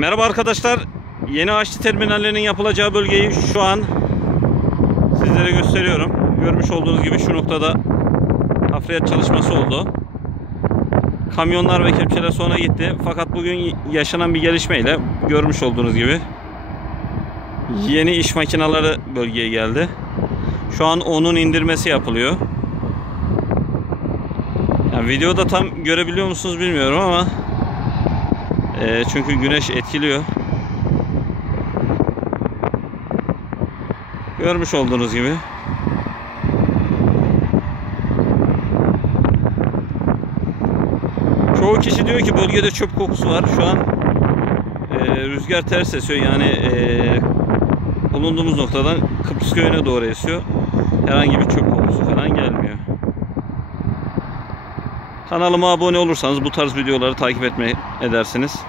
Merhaba arkadaşlar. Yeni Haçlı terminallerinin yapılacağı bölgeyi şu an sizlere gösteriyorum. Görmüş olduğunuz gibi şu noktada hafriyat çalışması oldu. Kamyonlar ve kepçeler sonra gitti. Fakat bugün yaşanan bir gelişmeyle görmüş olduğunuz gibi yeni iş makineleri bölgeye geldi. Şu an onun indirmesi yapılıyor. Yani videoda tam görebiliyor musunuz bilmiyorum ama e, çünkü güneş etkiliyor. Görmüş olduğunuz gibi. Çoğu kişi diyor ki bölgede çöp kokusu var. Şu an e, rüzgar ters esiyor. Yani e, bulunduğumuz noktadan Kıbrıs köyüne doğru esiyor. Herhangi bir çöp kokusu falan gelmiyor. Kanalıma abone olursanız bu tarz videoları takip etme edersiniz.